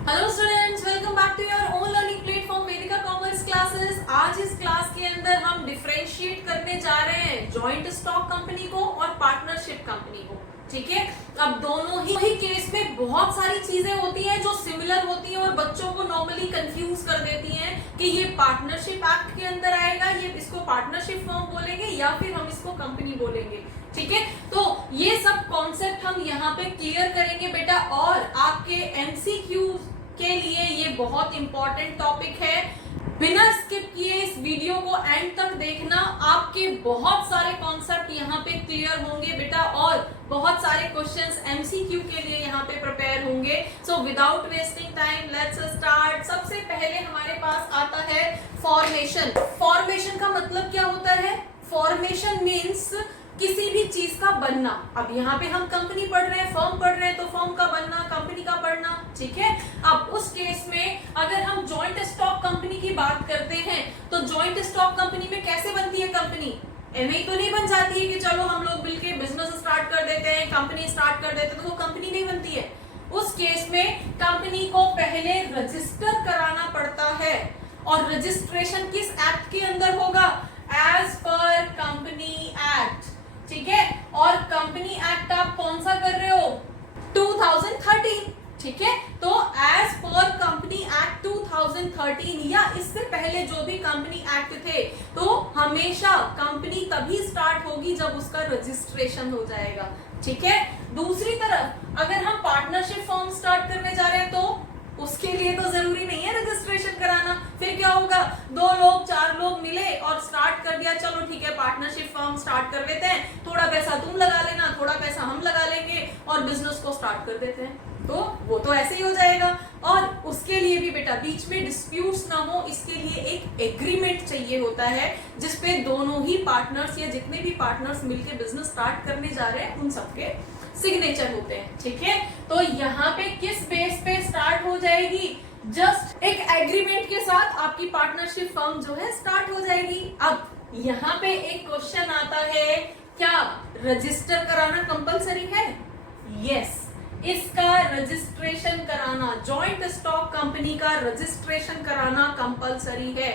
Hello students, welcome back to your own learning platform Vedika commerce classes. आज इस class के अंदर हम डिफरेंशिएट करने जा रहे हैं जॉइंट स्टॉक कंपनी को और पार्टनरशिप कंपनी को। ठीक है, अब दोनों ही केस में बहुत सारी चीजें होती हैं जो सिमिलर होती हैं और बच्चों को नॉर्मली कंफ्यूज कर देती हैं कि ये पार्टनरशिप एक्ट के अंदर आएगा, ये इसको पार्टनरशिप फर्म बोलेंगे या फिर हम इसको कंपनी बोलेंगे। ठीक है, तो ये सब कॉन्सेप्ट हम यहाँ पे क्लियर करेंगे बेटा, और आपके एमसीक्यू के लिए ये बहुत इंपॉर्टेंट टॉपिक है। बिना स्किप किए इस वीडियो को एंड तक देखना, आपके बहुत सारे कॉन्सेप्ट यहाँ पे क्लियर होंगे बेटा, और बहुत सारे क्वेश्चंस एमसीक्यू के लिए यहाँ पे प्रिपेयर होंगे। So without wasting time let's start. सबसे पहले हमारे पास आता है फॉर्मेशन। फॉर्मेशन का मतलब क्या होता है? फॉर्मेशन मीन्स किसी भी चीज का बनना। अब यहाँ पे हम कंपनी पढ़ रहे हैं, फर्म पढ़ रहे हैं, तो फर्म का बनना, कंपनी का बनना। ठीक है, अब उस केस में अगर हम जॉइंट स्टॉक कंपनी की बात करते हैं तो जॉइंट स्टॉक कंपनी में कैसे बनती है कंपनी? ऐसे ही तो नहीं बन जाती है कि चलो हम लोग मिलके बिजनेस स्टार्ट कर देते हैं, कंपनी स्टार्ट कर देते हैं, तो वो कंपनी नहीं बनती है। उस केस में कंपनी को पहले रजिस्टर कराना पड़ता है, और रजिस्ट्रेशन किस एक्ट के अंदर होगा? As per company act. ठीक है, और कंपनी एक्ट आप कौन सा कर रहे हो? 2013। ठीक है, तो एज पर कंपनी एक्ट 2013 या इससे पहले जो भी कंपनी एक्ट थे, तो हमेशा कंपनी तभी स्टार्ट होगी जब उसका रजिस्ट्रेशन हो जाएगा। ठीक है, दूसरी तरफ अगर हम पार्टनरशिप फॉर्म स्टार्ट करने जा रहे हैं तो उसके लिए तो जरूरी नहीं है रजिस्ट्रेशन कराना। फिर क्या होगा? 2 लोग 4 लोग मिले और स्टार्ट कर दिया, चलो ठीक है पार्टनरशिप फर्म स्टार्ट कर लेते हैं, थोड़ा पैसा तुम लगा लेना, थोड़ा पैसा हम लगा लेंगे और बिजनेस को स्टार्ट कर देते हैं। तो वो तो ऐसे ही हो जाएगा। और उसके लिए भी बेटा बीच में डिस्प्यूट्स ना हो, इसके लिए एक एग्रीमेंट चाहिए होता है जिसपे दोनों ही पार्टनर्स या जितने भी पार्टनर्स मिलकर बिजनेस स्टार्ट करने जा रहे हैं उन सबके सिग्नेचर होते हैं। ठीक है, तो यहाँ पे किस बेस पे स्टार्ट हो जाएगी? जस्ट एक एग्रीमेंट के साथ आपकी पार्टनरशिप फर्म जो है स्टार्ट हो जाएगी। अब यहाँ पे एक क्वेश्चन आता है, क्या रजिस्टर कराना कंपलसरी है? यस, इसका रजिस्ट्रेशन कराना, जॉइंट स्टॉक कंपनी का रजिस्ट्रेशन कराना कंपलसरी है।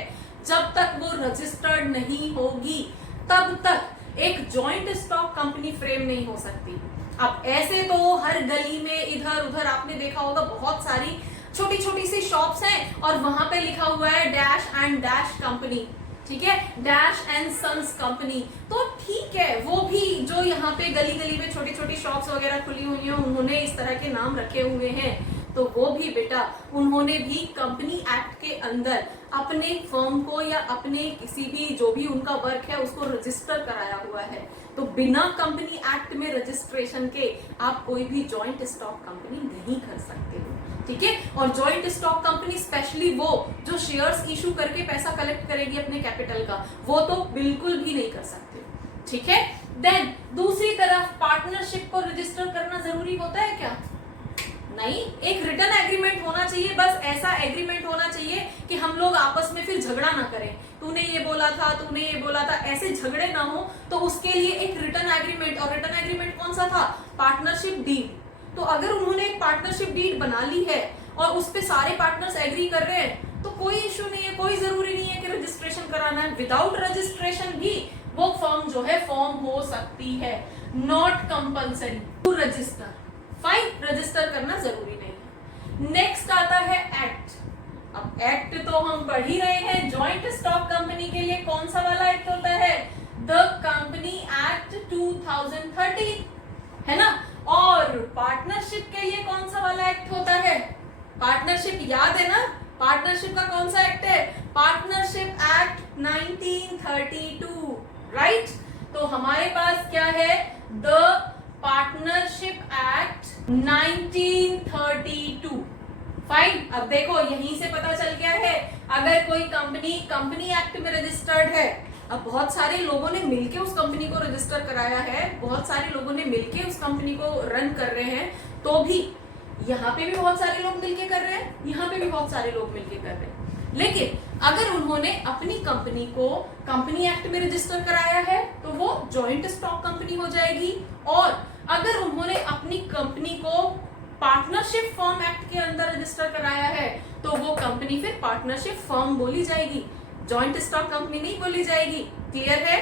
जब तक वो रजिस्टर्ड नहीं होगी तब तक एक जॉइंट स्टॉक कंपनी फ्रेम नहीं हो सकती। अब ऐसे तो हर गली में इधर उधर आपने देखा होगा बहुत सारी छोटी छोटी सी शॉप्स हैं और वहां पे लिखा हुआ है डैश एंड डैश कंपनी। ठीक है, डैश एंड सन्स कंपनी। तो ठीक है, वो भी जो यहाँ पे गली गली में छोटी छोटी शॉप्स वगैरह खुली हुई हैं उन्होंने इस तरह के नाम रखे हुए हैं, तो वो भी बेटा उन्होंने भी कंपनी एक्ट के अंदर अपने फर्म को या अपने किसी भी जो भी उनका वर्क है उसको रजिस्टर कराया हुआ है। तो बिना कंपनी एक्ट में रजिस्ट्रेशन के आप कोई भी जॉइंट स्टॉक कंपनी नहीं कर सकते हो। ठीक है, और जॉइंट स्टॉक कंपनी स्पेशली वो जो शेयर्स इशू करके पैसा कलेक्ट करेगी अपने कैपिटल का, वो तो बिल्कुल भी नहीं कर सकते। ठीक है, देन दूसरी तरफ पार्टनरशिप को रजिस्टर करना जरूरी होता है क्या? नहीं, एक रिटर्न एग्रीमेंट होना चाहिए। बस ऐसा एग्रीमेंट होना चाहिए कि हम लोग आपस में फिर झगड़ा ना करें, तूने ये बोला था, तूने ये बोला था, ऐसे झगड़े ना हो। तो उसके लिए एक रिटर्न एग्रीमेंट, और रिटर्न एग्रीमेंट कौन सा था? Partnership deed. तो अगर उन्होंने एक पार्टनरशिप डीड बना ली है और उस पे सारे पार्टनर्स एग्री कर रहे हैं तो कोई इश्यू नहीं है, कोई जरूरी नहीं है कि रजिस्ट्रेशन कराना है। विदाउट रजिस्ट्रेशन भी वो फर्म जो है फॉर्म हो सकती है, not compulsory to register. Fine, register करना जरूरी नहीं है। नेक्स्ट आता है एक्ट। अब एक्ट तो हम पढ़ ही रहे हैं, जॉइंट स्टॉक कंपनी के लिए कौन सा वाला एक्ट होता है? द कंपनी एक्ट 2013, है ना। और पार्टनरशिप के लिए कौन सा वाला एक्ट होता है? पार्टनरशिप याद है ना, पार्टनरशिप का कौन सा एक्ट है? Partnership act 1932, right. तो हमारे पास क्या है? The partnership act 1932। फाइन, अब देखो यहीं से पता चल गया है अगर कोई कंपनी एक्ट में रजिस्टर्ड है। अब बहुत सारे लोगों ने मिलके उस कंपनी को रजिस्टर कराया है, बहुत सारे लोगों ने मिलके उस कंपनी को रन कर रहे हैं, तो भी यहाँ पे भी बहुत सारे लोग मिलके कर रहे हैं, यहाँ पे भी बहुत सारे लोग मिलके कर रहे हैं। लेकिन अगर उन्होंने अपनी कंपनी को कंपनी एक्ट में रजिस्टर कराया है तो वो जॉइंट स्टॉक कंपनी हो जाएगी, और अगर उन्होंने अपनी कंपनी को पार्टनर पार्टनरशिप फर्म एक्ट के अंदर रजिस्टर कराया है तो वो कंपनी फिर पार्टनरशिप फर्म बोली जाएगी, जॉइंट स्टॉक कंपनी नहीं बोली जाएगी। क्लियर है?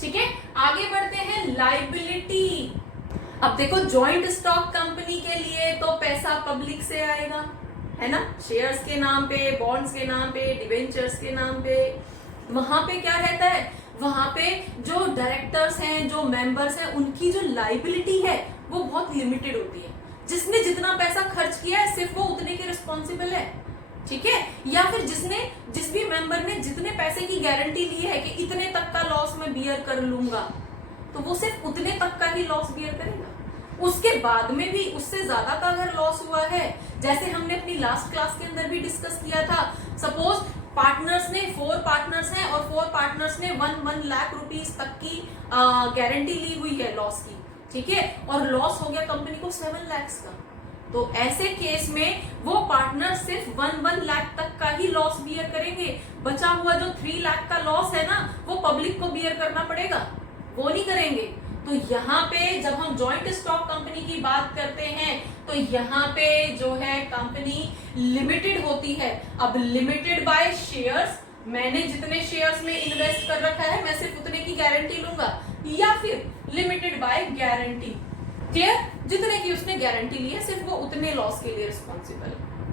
ठीक है, आगे बढ़ते हैं लाइबिलिटी। अब देखो जॉइंट स्टॉक कंपनी के लिए तो पैसा पब्लिक से आएगा, है ना, शेयर्स के नाम पे, बॉन्ड्स के नाम पे, डिवेंचर्स के नाम पे। वहां पे क्या रहता है, वहां पे जो डायरेक्टर्स हैं, जो मेंबर्स हैं, उनकी जो लाइबिलिटी है वो बहुत लिमिटेड होती है। जिसने जितना पैसा खर्च किया है सिर्फ वो उतने के रिस्पॉन्सिबल है, ठीक है। या फिर जिस भी मेंबर ने जितने पैसे की गारंटी ली है कि इतने तक का लॉस मैं बियर कर लूंगा, तो वो सिर्फ उतने तक का ही लॉस बियर करेगा। उसके बाद में भी उससे ज्यादा का अगर लॉस हुआ है, जैसे हमने अपनी लास्ट क्लास के अंदर भी डिस्कस किया था, सपोज पार्टनर्स ने 4 पार्टनर्स हैं और 4 पार्टनर्स ने 1 लाख रुपीस तक की गारंटी ली हुई है लॉस की, ठीक है, और लॉस हो गया कंपनी को 7 लाख का, तो ऐसे केस में वो पार्टनर सिर्फ 1 लाख तक का ही लॉस बियर करेंगे। बचा हुआ जो 3 लाख का लॉस है ना, वो पब्लिक को बियर करना पड़ेगा, वो नहीं करेंगे। तो यहाँ पे जब हम जॉइंट स्टॉक कंपनी की बात करते हैं तो यहाँ पे जो है कंपनी लिमिटेड होती है। अब लिमिटेड बाय शेयर्स, मैंने जितने शेयर्स में इन्वेस्ट कर रखा है मैं सिर्फ उतने की गारंटी लूंगा, या फिर लिमिटेड बाय गारंटी। क्लियर? जितने की उसने गारंटी ली है सिर्फ वो उतने लॉस के लिए रिस्पॉन्सिबल।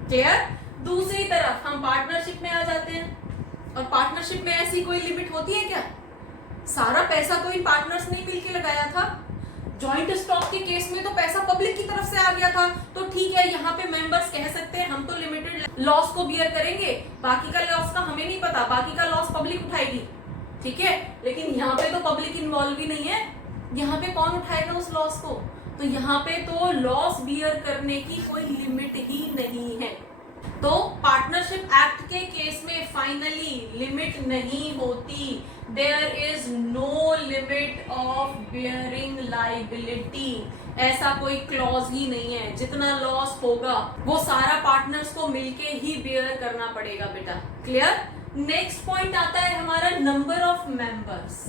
क्लियर? दूसरी तरफ हम पार्टनरशिप में आ जाते हैं, और पार्टनरशिप में ऐसी कोई लिमिट होती है क्या? सारा पैसा तो इन पार्टनर्स ने मिलकर लगाया था। जॉइंट स्टॉक के केस में तो पैसा पब्लिक की तरफ से आ गया था, तो ठीक है, यहाँ पे मेंबर्स कह सकते हैं हम तो लिमिटेड लॉस को बियर करेंगे, बाकी का लॉस का हमें नहीं पता, बाकी का लॉस पब्लिक उठाएगी, ठीक है। लेकिन यहाँ पे तो पब्लिक इन्वॉल्व ही नहीं है, यहाँ पे कौन उठाएगा उस लॉस को? तो यहाँ पे तो लॉस बियर करने की कोई लिमिट ही नहीं है। तो पार्टनरशिप एक्ट के केस में फाइनली लिमिट नहीं होती, there is no limit of bearing liability, ऐसा कोई क्लॉज ही नहीं है। जितना लॉस होगा वो सारा पार्टनर्स को मिलके ही बियर करना पड़ेगा बेटा। क्लियर? नेक्स्ट पॉइंट आता है हमारा नंबर ऑफ मेंबर्स।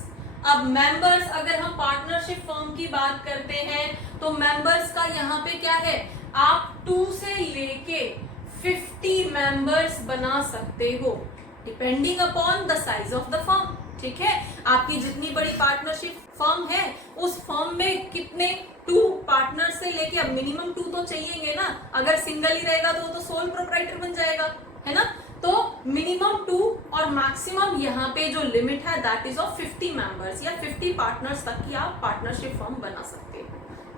अब मेंबर्स, अगर हम पार्टनरशिप फर्म की बात करते हैं तो मेंबर्स का यहाँ पे क्या है, आप 2 से लेके 50 मेंबर्स बना सकते हो, depending upon the size of the firm, ठीक है। आपकी जितनी बड़ी पार्टनरशिप फर्म है उस फर्म में कितने 2 पार्टनर से लेके, अब मिनिमम 2 तो चाहिए ना, अगर सिंगल ही रहेगा तो वो तो सोल प्रोप्राइटर बन जाएगा, है ना। तो मिनिमम 2 और मैक्सिमम यहाँ पे जो लिमिट है दैट इज ऑफ 50 मेंबर्स या 50 पार्टनर्स तक की आप पार्टनरशिप फर्म बना सकते हो।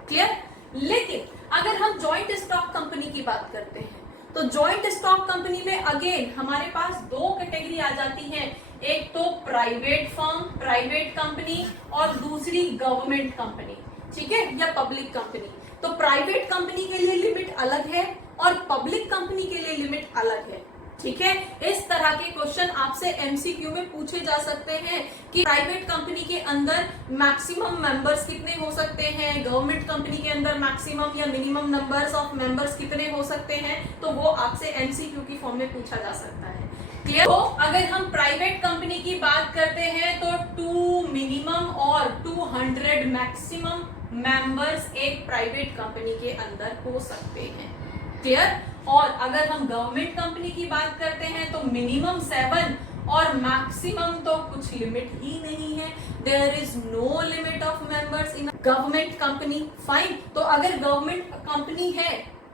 क्लियर? लेकिन अगर हम जॉइंट स्टॉक कंपनी की बात करते हैं तो जॉइंट स्टॉक कंपनी में अगेन हमारे पास 2 कैटेगरी आ जाती हैं, एक तो प्राइवेट फर्म, प्राइवेट कंपनी, और दूसरी गवर्नमेंट कंपनी, ठीक है, या पब्लिक कंपनी। तो प्राइवेट कंपनी के लिए लिमिट अलग है और पब्लिक कंपनी के लिए लिमिट अलग है, ठीक है। इस तरह के क्वेश्चन आपसे एमसीक्यू में पूछे जा सकते हैं कि प्राइवेट कंपनी के अंदर मैक्सिमम मेंबर्स कितने हो सकते हैं, गवर्नमेंट कंपनी के अंदर मैक्सिमम या मिनिमम नंबर्स ऑफ मेंबर्स कितने हो सकते हैं, तो वो आपसे एमसीक्यू की फॉर्म में पूछा जा सकता है। क्लियर? तो अगर हम प्राइवेट कंपनी की बात करते हैं तो 2 मिनिमम और 200 मैक्सिमम मेंबर्स एक प्राइवेट कंपनी के अंदर हो सकते हैं। क्लियर? और अगर हम गवर्नमेंट कंपनी की बात करते हैं तो मिनिमम 7 और मैक्सिमम तो कुछ लिमिट ही नहीं है, there is no limit of members in government company. Fine, तो अगर गवर्नमेंट कंपनी है,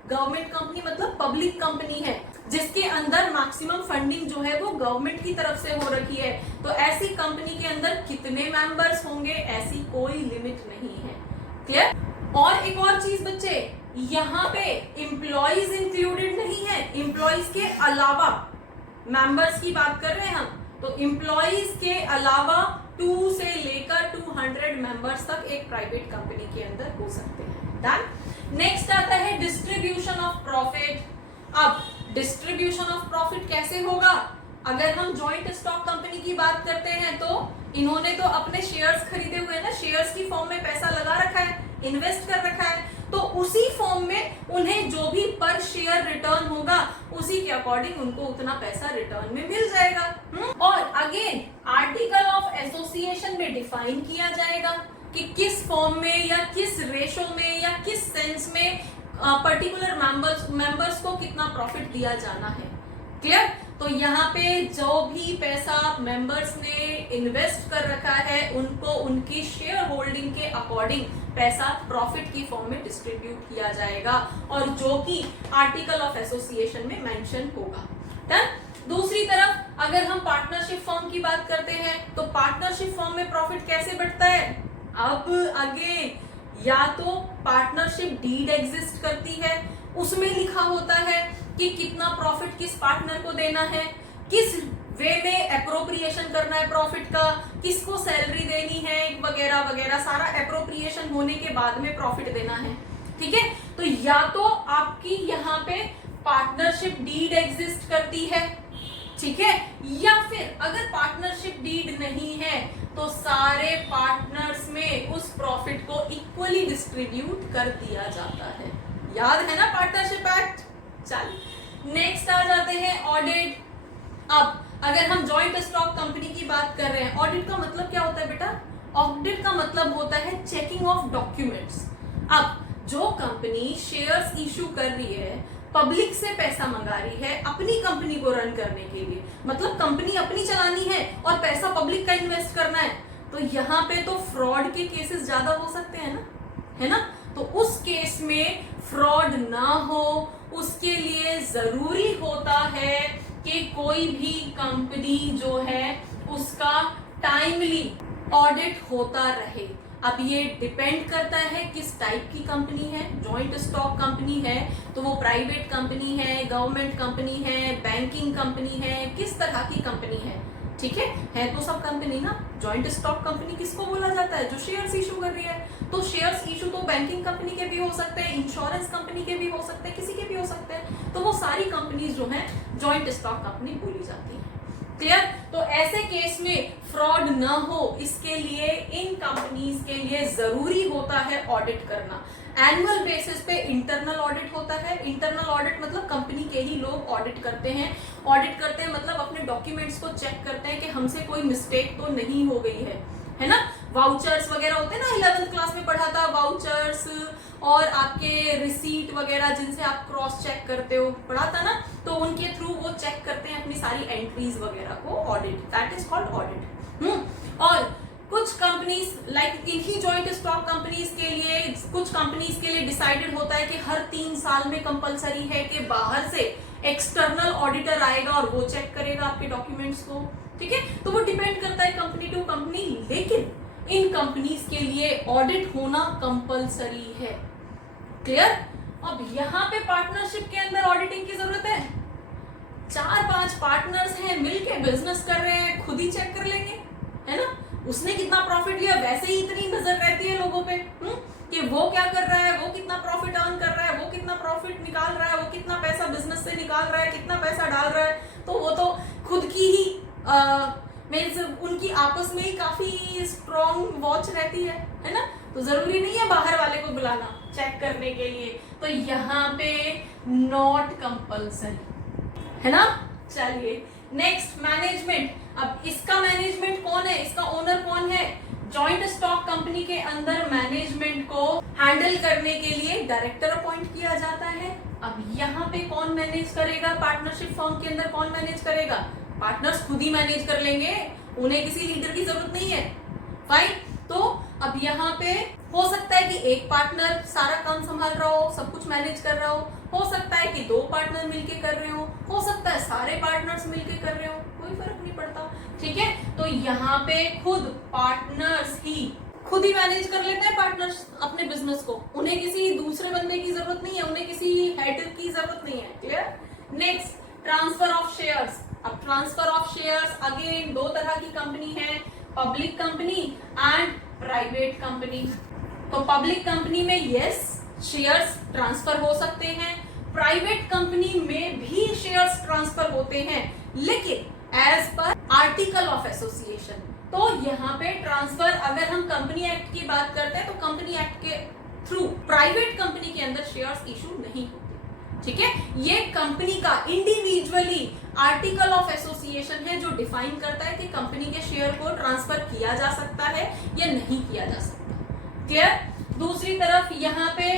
गवर्नमेंट कंपनी मतलब पब्लिक कंपनी है जिसके अंदर मैक्सिमम फंडिंग जो है वो गवर्नमेंट की तरफ से हो रखी है, तो ऐसी कंपनी के अंदर कितने मेंबर्स होंगे, ऐसी कोई लिमिट नहीं है। क्लियर? और एक और चीज बच्चे, यहाँ पे एम्प्लॉइज इंक्लूडेड नहीं है, एम्प्लॉइज के अलावा मेंबर्स की बात कर रहे हैं हम, तो एम्प्लॉइज के अलावा 2 से लेकर 200 मेंबर्स तक एक प्राइवेट कंपनी के अंदर हो सकते हैं। डन? नेक्स्ट आता है डिस्ट्रीब्यूशन ऑफ प्रॉफिट। अब डिस्ट्रीब्यूशन ऑफ प्रॉफिट कैसे होगा? अगर हम जॉइंट स्टॉक कंपनी की बात करते हैं तो इन्होंने तो अपने शेयर्स खरीदे हुए ना, शेयर्स की फॉर्म में पैसा लगा रखा है, इन्वेस्ट कर रखा है, तो उसी फॉर्म में उन्हें जो भी पर शेयर रिटर्न होगा उसी के अकॉर्डिंग उनको उतना पैसा रिटर्न में मिल जाएगा। और अगेन आर्टिकल ऑफ एसोसिएशन में डिफाइन किया जाएगा कि किस फॉर्म में या किस रेशो में या किस सेंस में पर्टिकुलर मेंबर्स को कितना प्रॉफिट दिया जाना है। क्लियर? तो यहाँ पे जो भी पैसा मेंबर्स ने इन्वेस्ट कर रखा है उनको उनकी शेयर होल्डिंग के अकॉर्डिंग पैसा प्रॉफिट की फॉर्म में डिस्ट्रीब्यूट किया जाएगा, और जो कि आर्टिकल ऑफ एसोसिएशन में मेंशन होगा। डन? दूसरी तरफ अगर हम पार्टनरशिप फॉर्म की बात करते हैं तो पार्टनरशिप फॉर्म में प्रॉफिट कैसे बढ़ता है? अब अगेन या तो पार्टनरशिप डीड एग्जिस्ट करती है, उसमें लिखा होता है कि कितना प्रॉफिट किस पार्टनर को देना है, किस वे में एप्रोप्रिएशन करना है प्रॉफिट का, किसको सैलरी देनी है वगैरह वगैरह, सारा एप्रोप्रिएशन होने के बाद में प्रॉफिट देना है। ठीक है? तो या तो आपकी यहाँ पे पार्टनरशिप डीड एग्जिस्ट करती है, ठीक है, या फिर अगर पार्टनरशिप डीड नहीं है तो सारे पार्टनर्स में उस प्रॉफिट को इक्वली डिस्ट्रीब्यूट कर दिया जाता है। याद है ना पार्टनरशिप एक्ट? चलिए नेक्स्ट आ जाते हैं ऑडिट। अब अगर हम जॉइंट स्टॉक कंपनी की बात कर रहे हैं, ऑडिट का मतलब क्या होता है बेटा? ऑडिट का मतलब होता है चेकिंग ऑफ डॉक्यूमेंट्स। अब जो कंपनी शेयर्स इशू कर रही है, पब्लिक से पैसा मंगा रही है अपनी कंपनी को रन करने के लिए, मतलब कंपनी अपनी चलानी है और पैसा पब्लिक का इन्वेस्ट करना है, तो यहाँ पे तो फ्रॉड के केसेस ज्यादा हो सकते हैं ना, है ना? तो उस केस में फ्रॉड ना हो उसके लिए जरूरी होता है कि कोई भी कंपनी जो है उसका टाइमली ऑडिट होता रहे। अब ये डिपेंड करता है किस टाइप की कंपनी है। जॉइंट स्टॉक कंपनी है तो वो प्राइवेट कंपनी है, गवर्नमेंट कंपनी है, बैंकिंग कंपनी है, किस तरह की कंपनी है। ठीक है तो सब कंपनी ना। जॉइंट स्टॉक कंपनी किसको बोला जाता है? जो शेयर्स इशू कर रही है। तो शेयर्स इशू तो बैंकिंग कंपनी के भी हो सकते हैं, इंश्योरेंस कंपनी के भी हो सकते हैं, किसी के भी हो सकते हैं। तो वो सारी कंपनीज जो है जॉइंट स्टॉक कंपनी बोली जाती है। क्लियर? तो ऐसे केस में फ्रॉड न हो इसके लिए इन कंपनीज के लिए जरूरी होता है ऑडिट करना। एनुअल बेसिस पे इंटरनल ऑडिट होता है। इंटरनल ऑडिट मतलब कंपनी के ही लोग ऑडिट करते हैं। ऑडिट करते हैं मतलब अपने डॉक्यूमेंट्स को चेक करते हैं कि हमसे कोई मिस्टेक तो नहीं हो गई है ना? वाउचर्स वगैरह होते हैं ना, 11th क्लास में पढ़ा था वाउचर्स और आपके रिसीट वगैरह जिनसे आप क्रॉस चेक करते हो, पढ़ा था ना? तो उनके थ्रू वो चेक करते हैं अपनी सारी एंट्रीज वगैरह को, audit, that is called audit. और कुछ कंपनीज लाइक इन्हीं जॉइंट स्टॉक कंपनीज के लिए, कुछ कंपनीज के लिए डिसाइडेड होता है कि हर 3 साल में कंपलसरी है कि बाहर से एक्सटर्नल ऑडिटर आएगा और वो चेक करेगा आपके डॉक्यूमेंट्स को। ठीक है? तो वो डिपेंड करता है कंपनी टू कंपनी, लेकिन इन कंपनीज के लिए ऑडिट होना कंपलसरी है। क्लियर? अब यहाँ पे पार्टनरशिप के अंदर ऑडिटिंग की जरूरत है? 4-5 पार्टनर्स हैं, मिलके बिजनेस कर रहे हैं, खुद ही चेक कर लेंगे, है ना? उसने कितना प्रॉफिट लिया वैसे ही इतनी नजर रहती है लोगों पे कि वो क्या कर रहा है, वो कितना प्रॉफिट अर्न कर रहा है, वो कितना प्रॉफिट निकाल रहा है, वो कितना पैसा बिजनेस से निकाल रहा है, कितना पैसा डाल रहा है। तो वो तो खुद की ही मीन्स उनकी आपस में ही काफी स्ट्रॉन्ग वॉच रहती है ना? तो जरूरी नहीं है बाहर वाले को बुलाना चेक करने के लिए। तो यहाँ पे नॉट कंपल्सरी, है ना? चलिए नेक्स्ट, मैनेजमेंट। अब इसका मैनेजमेंट कौन है, इसका ओनर कौन है? जॉइंट स्टॉक कंपनी के अंदर मैनेजमेंट को हैंडल करने के लिए डायरेक्टर अपॉइंट किया जाता है। अब यहाँ पे कौन मैनेज करेगा? पार्टनरशिप फॉर्म के अंदर कौन मैनेज करेगा? पार्टनर्स खुद ही मैनेज कर लेंगे, उन्हें किसी लीडर की जरूरत नहीं है। फाइन। तो अब यहाँ पे हो सकता है कि एक पार्टनर सारा काम संभाल रहा हो, सब कुछ मैनेज कर रहा हो सकता है कि 2 पार्टनर मिलके कर रहे हो सकता है सारे पार्टनर्स मिलके कर रहे हो, कोई फर्क नहीं पड़ता। ठीक है? तो यहाँ पे खुद पार्टनर्स ही खुद ही मैनेज कर लेते हैं पार्टनर्स अपने बिजनेस को, उन्हें किसी दूसरे बंदे की जरूरत नहीं है, उन्हें किसी हेड की जरूरत नहीं है। Clear? Next, transfer of shares. अब ट्रांसफर ऑफ शेयर्स अगेन 2 तरह की कंपनी है, public company and private company. तो पब्लिक कंपनी में यस शेयर्स ट्रांसफर हो सकते हैं, प्राइवेट कंपनी में भी शेयर्स ट्रांसफर होते हैं, लेकिन as per article of association. तो यहाँ पे ट्रांसफर अगर हम कंपनी एक्ट की बात करते हैं तो कंपनी एक्ट के थ्रू प्राइवेट कंपनी के अंदर शेयर्स इशू नहीं होते। ठीक है? ये कंपनी का इंडिविजुअली आर्टिकल ऑफ एसोसिएशन है जो डिफाइन करता है कि कंपनी के शेयर को ट्रांसफर किया जा सकता है या नहीं किया जा सकता। क्लियर? दूसरी तरफ यहाँ पे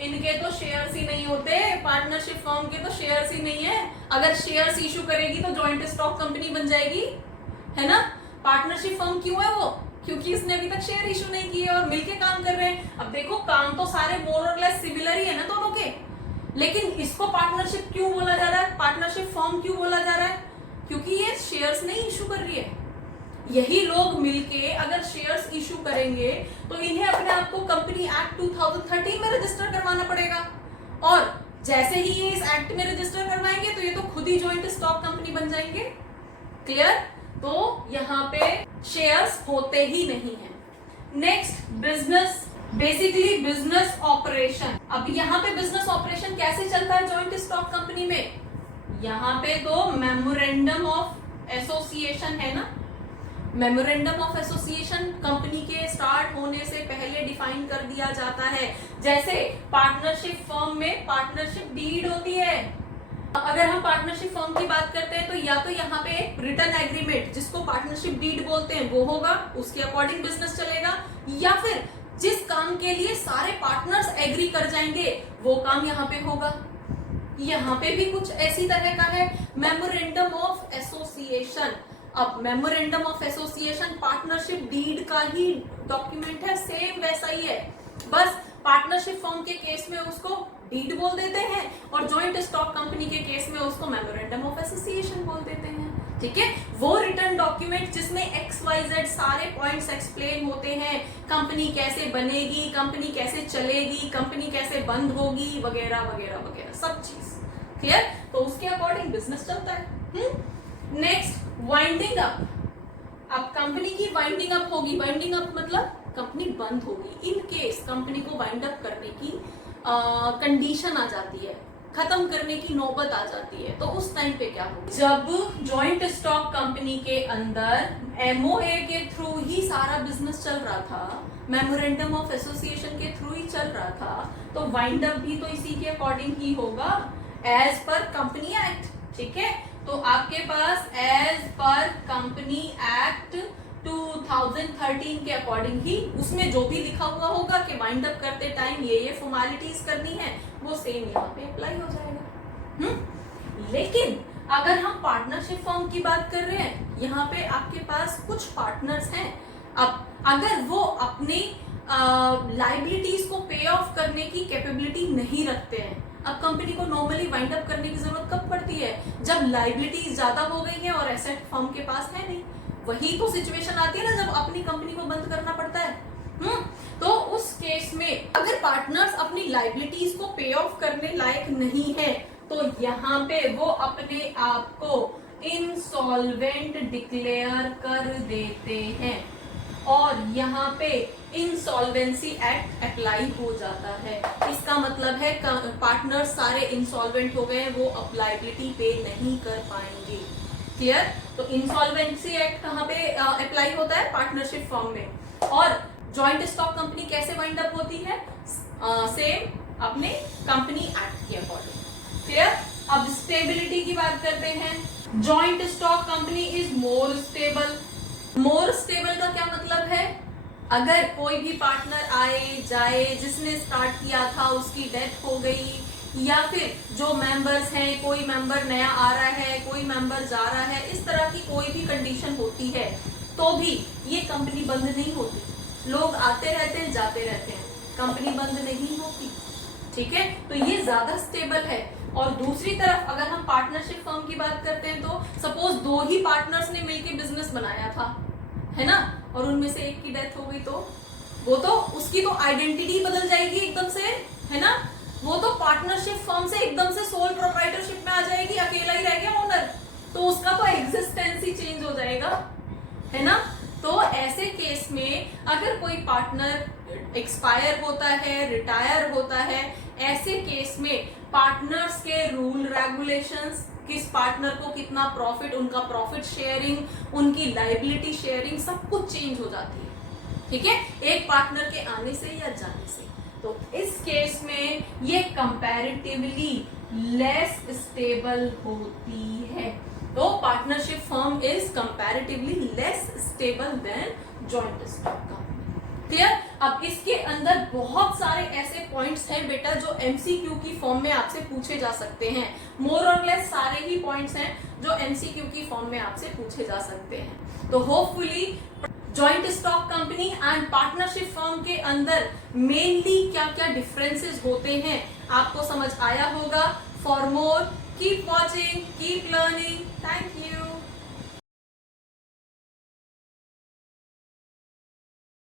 इनके तो शेयर्स ही नहीं होते, पार्टनरशिप फर्म के तो शेयर्स ही नहीं है। अगर शेयर्स इशू करेगी तो जॉइंट स्टॉक कंपनी बन जाएगी, है ना। पार्टनरशिप फर्म क्यों है वो? क्योंकि इसने अभी तक शेयर इशू नहीं किए और मिलके काम कर रहे हैं। अब देखो काम तो सारे मोर और लेस सिमिलर ही है ना दोनों के, लेकिन इसको पार्टनरशिप क्यों बोला जा रहा है, पार्टनरशिप फर्म क्यों बोला जा रहा है? क्योंकि ये शेयर्स नहीं इशू कर रही है। यही लोग मिलके अगर शेयर्स इशू करेंगे तो इन्हें अपने आप को कंपनी एक्ट 2013 में रजिस्टर करवाना पड़ेगा, और जैसे ही ये इस एक्ट में रजिस्टर करवाएंगे तो ये तो खुद ही जॉइंट स्टॉक कंपनी बन जाएंगे। क्लियर? तो यहाँ पे शेयर्स होते ही नहीं है। Next, business, basically business operation. अब यहाँ पे बिजनेस ऑपरेशन कैसे चलता है जॉइंट स्टॉक कंपनी में? यहाँ पे तो मेमोरेंडम ऑफ एसोसिएशन है ना, मेमोरेंडम ऑफ एसोसिएशन कंपनी के स्टार्ट होने से पहले डिफाइन कर दिया जाता है। जैसे पार्टनरशिप फर्म में पार्टनरशिप डीड होती है। अगर हम पार्टनरशिप फर्म की बात करते हैं तो या तो यहाँ पे एक रिटन एग्रीमेंट जिसको पार्टनरशिप डीड बोलते हैं वो होगा, उसके अकॉर्डिंग बिजनेस चलेगा, या फिर जिस काम के लिए सारे पार्टनर्स एग्री कर जाएंगे वो काम यहाँ पे होगा। यहाँ पे भी कुछ ऐसी तरह का है मेमोरेंडम ऑफ एसोसिएशन। अब memorandum of association partnership deed का ही डॉक्यूमेंट है, सेम वैसा ही है, बस पार्टनरशिप फर्म के केस में उसको डीड बोल देते हैं और जॉइंट स्टॉक कंपनी के केस में उसको मेमोरेंडम ऑफ एसोसिएशन बोल देते हैं। ठीक है, वो रिटर्न डॉक्यूमेंट जिसमें XYZ सारे पॉइंट्स एक्सप्लेन होते हैं, कंपनी कैसे बनेगी, कंपनी कैसे चलेगी, कंपनी कैसे बंद होगी, वगैरह वगैरह वगैरह सब चीज। क्लियर? तो उसके अकॉर्डिंग बिजनेस चलता है। Next, winding up. अब कंपनी की वाइंडिंग अप होगी, वाइंडिंग अप मतलब कंपनी बंद होगी। इन केस कंपनी को वाइंड अप करने की कंडीशन आ जाती है, खत्म करने की नौबत आ जाती है, तो उस टाइम पे क्या होगा? जब जॉइंट स्टॉक कंपनी के अंदर MOA के थ्रू ही सारा बिजनेस चल रहा था, मेमोरेंडम ऑफ एसोसिएशन के थ्रू ही चल रहा था, तो वाइंड अप भी तो इसी के अकॉर्डिंग ही होगा, एज पर कंपनी एक्ट। ठीक है, तो आपके पास एज पर कंपनी एक्ट 2013 के अकॉर्डिंग ही उसमें जो भी लिखा हुआ होगा कि वाइंड अप करते टाइम ये फॉर्मेलिटीज करनी है, वो सेम यहाँ पे अप्लाई हो जाएगा। लेकिन अगर हम पार्टनरशिप फर्म की बात कर रहे हैं, यहाँ पे आपके पास कुछ पार्टनर्स हैं। अब अगर वो अपनी लाइबिलिटीज को पे ऑफ करने की कैपेबिलिटी नहीं रखते हैं, अब कंपनी को नॉर्मली वाइंड अप करने की जरूरत कब पड़ती है? जब लाइबिलिटीज ज्यादा हो गई है और एसेट फर्म के पास है नहीं। वही तो सिचुएशन आती है ना जब अपनी कंपनी को बंद करना पड़ता है। तो उस केस में अगर पार्टनर्स अपनी लाइबिलिटीज को पे ऑफ करने लायक नहीं है तो यहाँ पे वो अपने आप को इंसॉल्वेंट डिक्लेयर कर देते हैं और यहाँ पे इंसॉल्वेंसी एक्ट अप्लाई हो जाता है। इसका मतलब है पार्टनर्स सारे इंसॉल्वेंट हो गए, वो अब लाइबिलिटी पे नहीं कर पाएंगे। क्लियर? तो इंसॉल्वेंसी एक्ट कहाँ पे अप्लाई होता है? पार्टनरशिप फर्म में। और जॉइंट स्टॉक कंपनी कैसे वाइंड अप होती है? सेम अपने कंपनी एक्ट के अकॉर्डिंग। क्लियर? अब स्टेबिलिटी की बात करते हैं। Joint stock company is more stable. More stable का क्या मतलब है? अगर कोई भी पार्टनर आए जाए, जिसने स्टार्ट किया था उसकी डेथ हो गई, या फिर जो मेंबर्स हैं, कोई मेंबर नया आ रहा है, कोई मेंबर जा रहा है, इस तरह की कोई भी कंडीशन होती है तो भी ये कंपनी बंद नहीं होती। लोग आते रहते हैं, जाते रहते हैं, कंपनी बंद नहीं होती। ठीक है, तो ये ज्यादा स्टेबल है। और दूसरी तरफ अगर हम पार्टनरशिप फर्म की बात करते हैं तो सपोज दो ही पार्टनर्स ने मिलकर बिजनेस बनाया था, है ना, और उनमें से एक की डेथ हो गई तो वो तो उसकी तो आइडेंटिटी बदल जाएगी एकदम से, है ना। वो तो पार्टनरशिप फर्म से एकदम से सोल प्रोप्राइटरशिप में आ जाएगी, अकेला ही रह गया ओनर, तो उसका तो एग्जिस्टेंस ही चेंज हो जाएगा, है ना। तो ऐसे केस में अगर कोई पार्टनर एक्सपायर होता है, रिटायर होता है, ऐसे केस में पार्टनर्स के रूल रेगुलेशंस, किस पार्टनर को कितना प्रॉफिट, उनका प्रॉफिट शेयरिंग, उनकी लाइबिलिटी शेयरिंग, सब कुछ चेंज हो जाती है। ठीक है, एक पार्टनर के आने से या जाने से। तो इस केस में ये कंपैरेटिवली लेस स्टेबल होती है। तो partnership firm is comparatively less stable then joint stock company. Clear? अब इसके अंदर बहुत सारे ऐसे पॉइंट्स हैं बेटा जो एमसीक्यू की फॉर्म में आपसे पूछे जा सकते हैं। मोर और लेस सारे ही पॉइंट्स हैं जो एमसीक्यू की फॉर्म में आपसे पूछे जा सकते हैं। तो hopefully joint stock company and partnership firm के अंदर मेनली क्या क्या डिफरेंसेस होते हैं आपको समझ आया होगा। For more keep watching, keep learning. Thank you.